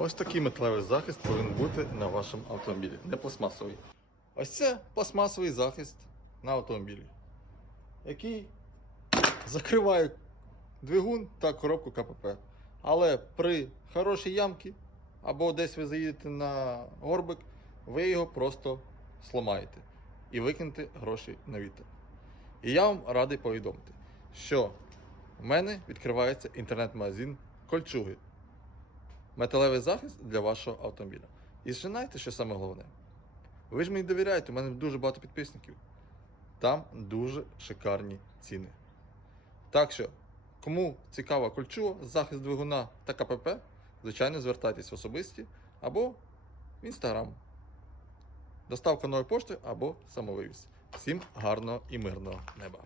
Ось такий металевий захист повинен бути на вашому автомобілі, не пластмасовий. Ось це пластмасовий захист на автомобілі, який закриває двигун та коробку КПП. Але при хорошій ямці або десь ви заїдете на горбик, ви його просто сломаєте і викинете гроші на вітер. І я вам радий повідомити, що в мене відкривається інтернет-магазин Кольчуги. Металевий захист для вашого автомобіля. І ще знаєте, що саме головне? Ви ж мені довіряєте, у мене дуже багато підписників. Там дуже шикарні ціни. Так що, кому цікава кольчуга, захист двигуна та КПП, звичайно, звертайтесь в особисті або в інстаграм. Доставка нової пошти або самовивіз. Всім гарного і мирного неба!